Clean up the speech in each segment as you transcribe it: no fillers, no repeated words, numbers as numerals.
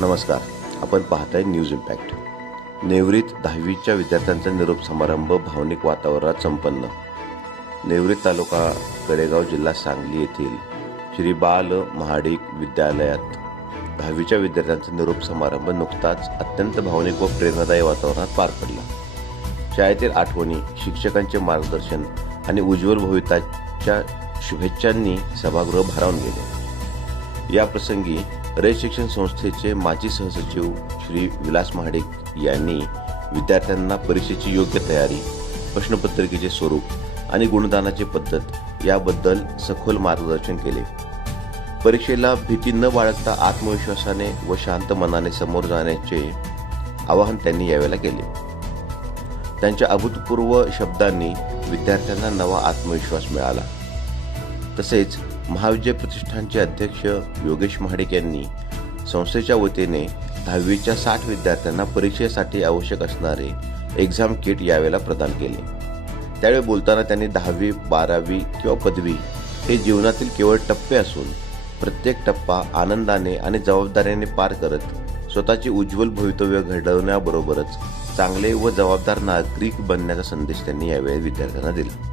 नमस्कार. आपण पाहताय न्यूज इम्पॅक्ट. नेवरीत 10वीच्या विद्यार्थ्यांचा निरोप समारंभ भावनिक वातावरणात संपन्न. नेवरी तालुका कडेगाव जिल्हा सांगली येथील श्री बाल महाडिक विद्यालयात 10वीच्या विद्यार्थ्यांचा निरोप समारंभ नुकताच अत्यंत भावनिक व प्रेरणादायी वातावरणात पार पडला. शाळेतील आठवणी, शिक्षकांचे मार्गदर्शन आणि उज्ज्वल भविष्याच्या शुभेच्छांनी सभागृह भारावून गेले. या प्रसंगी रयत शिक्षण संस्थेचे माजी सहसचिव श्री विलास महाडिक यांनी विद्यार्थ्यांना परीक्षेची योग्य तयारी, प्रश्नपत्रिकेचे स्वरूप आणि गुणदानाची पद्धत याबद्दल सखोल मार्गदर्शन केले. परीक्षेला भीती न बाळगता आत्मविश्वासाने व शांत मनाने समोर जाण्याचे आवाहन त्यांनी यावेळेला केले. त्यांच्या अभूतपूर्व शब्दांनी विद्यार्थ्यांना नवा आत्मविश्वास मिळाला. तसेच महाविद्या प्रतिष्ठानचे अध्यक्ष योगेश महाडिक यांनी संस्थेच्या वतीने 10वीच्या 60 विद्यार्थ्यांना परीक्षेसाठी आवश्यक असणारे एक्झाम किट यावेळेला प्रदान केले. त्यावेळी बोलताना त्यांनी 10वी, 12वी किंवा पदवी हे जीवनातील केवळ टप्पे असून प्रत्येक टप्पा आनंदाने आणि जबाबदारीने पार करत स्वतःचे उज्ज्वल भवितव्य घडवण्याबरोबरच चांगले व जबाबदार नागरिक बनण्याचा संदेश त्यांनी यावेळी विद्यार्थ्यांना दिला.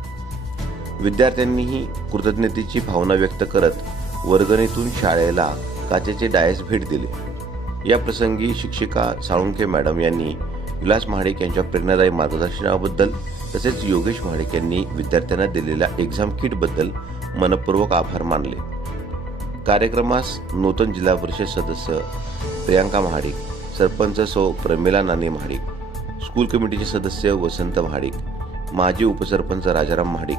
विद्यार्थ्यांनीही कृतज्ञतेची भावना व्यक्त करत वर्गणीतून शाळेला काचेचे डायस भेट दिले. या प्रसंगी शिक्षिका साळुंखे मॅडम यांनी विलास महाडिक यांच्या प्रेरणादायी मार्गदर्शनाबद्दल तसेच योगेश महाडिक यांनी विद्यार्थ्यांना दिलेल्या एक्झाम किटबद्दल मनपूर्वक आभार मानले. कार्यक्रमास नूतन जिल्हा परिषद सदस्य प्रियांका महाडिक, सरपंच सौ प्रमिला नानी महाडिक, स्कूल कमिटीचे सदस्य वसंत महाडिक, माजी उपसरपंच राजाराम महाडिक,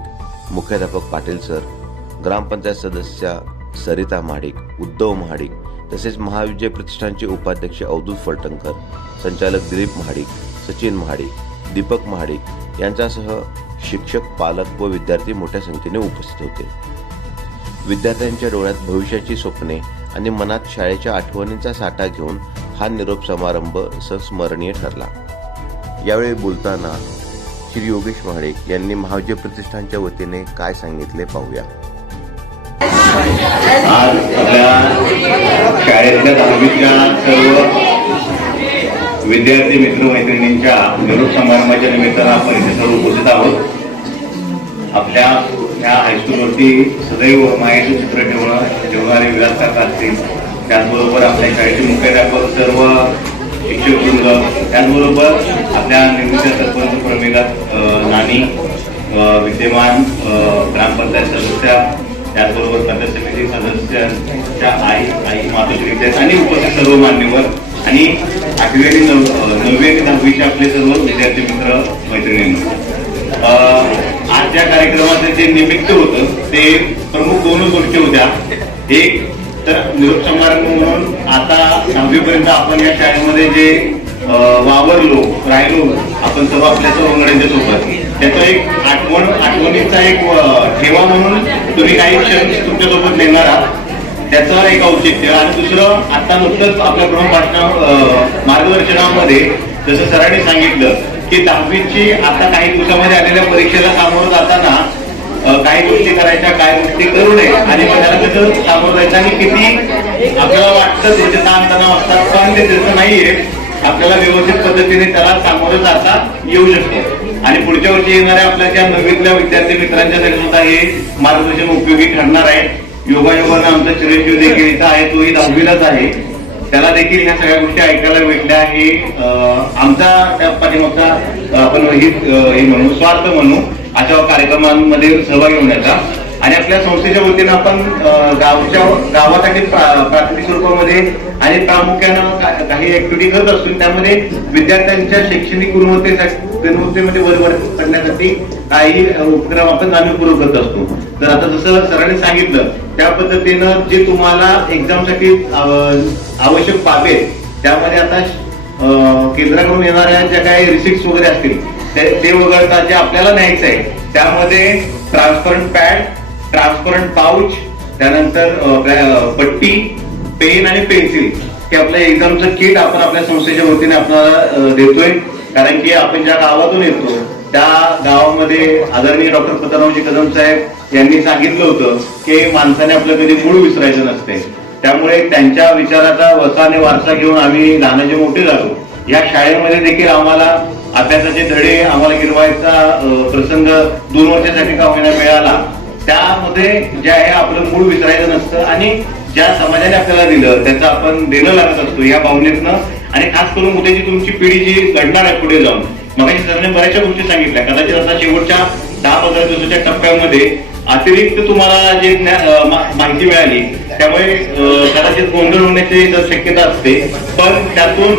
मुख्याध्यापक पाटील सर, ग्रामपंचायत सदस्या सरिता महाडिक, उद्धव महाडिक तसेच महाविद्या प्रतिष्ठानचे उपाध्यक्ष अवधूत फलटणकर, संचालक दिलीप महाडिक, सचिन महाडिक, दीपक महाडिक यांच्यासह शिक्षक, पालक व विद्यार्थी मोठ्या संख्येने उपस्थित होते. विद्यार्थ्यांच्या डोळ्यात भविष्याची स्वप्ने आणि मनात शाळेच्या आठवणींचा साठा घेऊन हा निरोप समारंभ संस्मरणीय ठरला. यावेळी बोलताना श्री योगेश महाडिक यांनी महाविद्या प्रतिष्ठानच्या वतीने काय सांगितले पाहूया. आज आपल्या शाळेतल्या 10वीच्या सर्व विद्यार्थी मित्रमैत्रिणींच्या निरोप समारंभाच्या निमित्तानं आपण इथे सर्व उपस्थित आहोत. आपल्या ह्या हायस्कूलवरती सदैव मायेचं चित्र ठेवणारे विलास काका असतील, त्याचबरोबर आपल्या शाळेचे मुख्याध्यापक, सर्व शिक्षक वृंद, त्याचबरोबर आपल्या निर्मिती सरपंच प्रमिला नानी, विद्यमान ग्रामपंचायत सदस्या, त्याचबरोबर पंचायत समिती सदस्यांच्या आई मातोश्री आणि उपस्थित सर्व मान्यवर आणि 8वी आणि 9वी आणि 10वीचे आपले सर्व विद्यार्थी मित्र मैत्रिणींना, आज ज्या कार्यक्रमाचे जे निमित्त होतं ते प्रमुख 2 गोष्टी होत्या. एक तर निरोप समारंभ म्हणून आता 10वी पर्यंत आपण या शाळेमध्ये जे वावरलो राहिलो आपण सर्व आपल्या सवंगड्यांच्या सोबत, त्याचा एक आठवणीचा एक ठेवा म्हणून तुम्ही काही क्षण तुमच्यासोबत नेणार आहात, त्याचं एक औचित्य. आणि दुसरं, आता नुकतंच आपल्या गृहभाषण मार्गदर्शनामध्ये जसं सरांनी सांगितलं की 10वीची आता काही दिवसामध्ये आलेल्या परीक्षेला सामोरं जाताना काही गोष्टी करायच्या, काही गोष्टी करू नये आणि मग त्याला कसं सामोरं जायचं आणि किती आपल्याला वाटतं त्याचे ताणतणाव असतात, पण ते तसं नाहीये. आपल्याला व्यवस्थित पद्धतीने त्याला सामोरं जाता येऊ शकते आणि पुढच्या वर्षी येणाऱ्या आपल्या त्या 9वीतल्या विद्यार्थी मित्रांच्यासाठी सुद्धा हे मार्गदर्शन उपयोगी ठरणार आहे. योगायोगानं आमचा चिरंजीव देखील इथं आहे, तोही 10वीलाच आहे, त्याला देखील ह्या सगळ्या गोष्टी ऐकायला भेटल्या. हे आमचा त्या पाठीमागचा आपण हे म्हणू स्वार्थ म्हणू अशा कार्यक्रमांमध्ये सहभागी होण्याचा. आणि आपल्या संस्थेच्या वतीनं आपण गावासाठी प्राथमिक स्वरूपामध्ये आणि प्रामुख्यानं काही ऍक्टिव्हिटी करत असतो. त्यामध्ये विद्यार्थ्यांच्या शैक्षणिक गुणवत्तेमध्ये वर करण्यासाठी काही उपक्रम आपण जाणीवपूर्वक करत असतो. तर आता जसं सरांनी सांगितलं त्या पद्धतीनं जे तुम्हाला एक्झामसाठी आवश्यक बाबी त्यामध्ये आता केंद्राकडून येणाऱ्या ज्या काही रिसिप्ट वगैरे असतील ते वगळता जे आपल्याला न्यायचं आहे त्यामध्ये ट्रान्सपरंट पॅड, ट्रान्सपरंट पाऊच, त्यानंतर पट्टी, पेन आणि पेन्सिल हे आपल्या एक्झामचं किट आपण आपल्या संस्थेच्या वतीने आपल्याला देतोय. कारण की आपण ज्या गावातून येतो त्या गावामध्ये आदरणीय डॉक्टर पतरावजी कदम साहेब यांनी सांगितलं होतं की माणसाने आपलं कधी मूळ विसरायचं नसते. त्यामुळे त्यांच्या विचाराचा वसा आणि वारसा घेऊन आम्ही लहानाचे मोठे झालो. या शाळेमध्ये देखील आम्हाला अभ्यासाचे धडे आम्हाला गिरवायचा प्रसंग 2 वर्षासाठी का होईना मिळाला. त्यामध्ये जे आहे आपलं मूळ विसरायचं नसतं आणि ज्या समाजाने आपल्याला दिलं त्याचं आपण देणं लागत असतो या भावनेतनं. आणि खास करून उद्याची तुमची पिढी जी घडणार आहे पुढे जाऊन, मग सरने बऱ्याचशा गोष्टी सांगितल्या. कदाचित आता शेवटच्या 10-15 दिवसाच्या टप्प्यामध्ये अतिरिक्त तुम्हाला जे माहिती मिळाली त्यामुळे कदाचित गोंधळ होण्याची शक्यता असते. पण त्यातून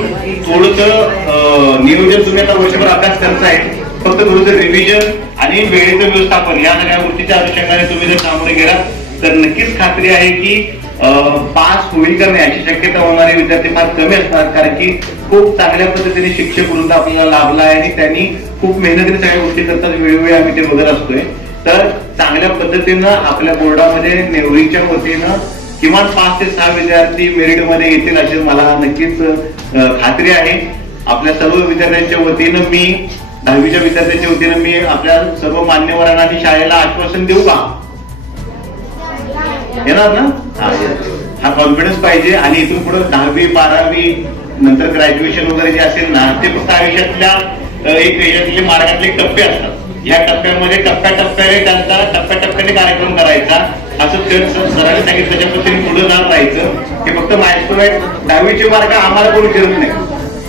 थोडंसं नियोजन तुम्ही आता वर्षभर अभ्यास करताय, फक्त थोडंसं रिव्हिजन आणि वेळेचं व्यवस्थापन या सगळ्या गोष्टीच्या अनुषंगाने तुम्ही जर सामोरे गेलात तर नक्कीच खात्री आहे की पास होईल का नाही याची शक्यता होणारे विद्यार्थी फार कमी असतात. कारण की खूप चांगल्या पद्धतीने शिक्षक वृंद आपल्याला लाभला आहे आणि त्यांनी खूप मेहनतीने सगळ्या गोष्टी करतात. वेळोवेळी आम्ही ते बघत असतोय. तर चांगल्या पद्धतीनं आपल्या बोर्डामध्ये नेवरीच्या वतीनं किमान 5 ते 6 विद्यार्थी मेरिटमध्ये येतील अशी मला नक्कीच खात्री आहे. आपल्या सर्व विद्यार्थ्यांच्या वतीनं मी 10वीच्या विद्यार्थ्यांच्या वतीनं मी आपल्या सर्व मान्यवरांना आणि शाळेला आश्वासन देऊ का? येणार ना? हा कॉन्फिडन्स पाहिजे. आणि इथून पुढे 10वी 12वी नंतर ग्रॅज्युएशन वगैरे जे असेल ना ते फक्त आयुष्यातल्या याच्यातले मार्गातले टप्पे असतात. या टप्प्यामध्ये टप्प्याटप्प्याने त्यांचा टप्प्याटप्प्याने कार्यक्रम करायचा असं सरांनी सांगितलं. त्याच्या पद्धतीने पुढे जात राहायचं. हे फक्त मायस्टोर आहे. 10वीचे मार्क आम्हाला कोण विचारत नाही,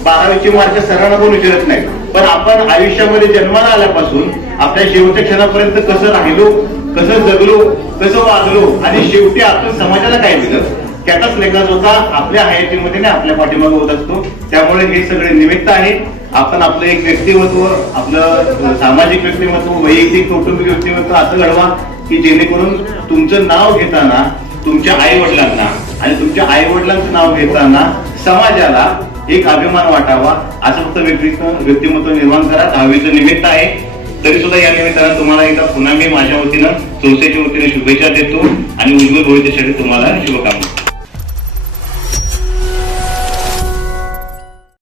12वीचे मार्क सरांना कोण विचारत नाही. पण आपण आयुष्यामध्ये जन्माला आल्यापासून आपल्या शेवटच्या क्षणापर्यंत कसं राहिलो, कसं जगलो, कसं वागलो आणि शेवटी आपण समाजाला काय दिलं त्याचाच लेखाच होता आपल्या हयातीमध्ये आपल्या पाठीमागे होत असतो. त्यामुळे हे सगळे निमित्त आहे. आपण आपलं एक व्यक्तिमत्व, आपलं सामाजिक व्यक्तिमत्व, वैयक्तिक कौटुंबिक व्यक्तिमत्व असं घडवा की जेणेकरून तुमचं नाव घेताना तुमच्या आई वडिलांना आणि तुमच्या आई वडिलांचं नाव घेताना समाजाला एक अभिमान वाटावा. असं फक्त व्यक्तिमत्व निर्माण करा. 10वीचं निमित्त आहे. तरी सुद्धा या निमित्तानं तुम्हाला एकदा पुन्हा मी माझ्या वतीनं संस्थेच्या वतीने शुभेच्छा देतो आणि उज्ज्वल भविष्यासाठी तुम्हाला शुभकामना.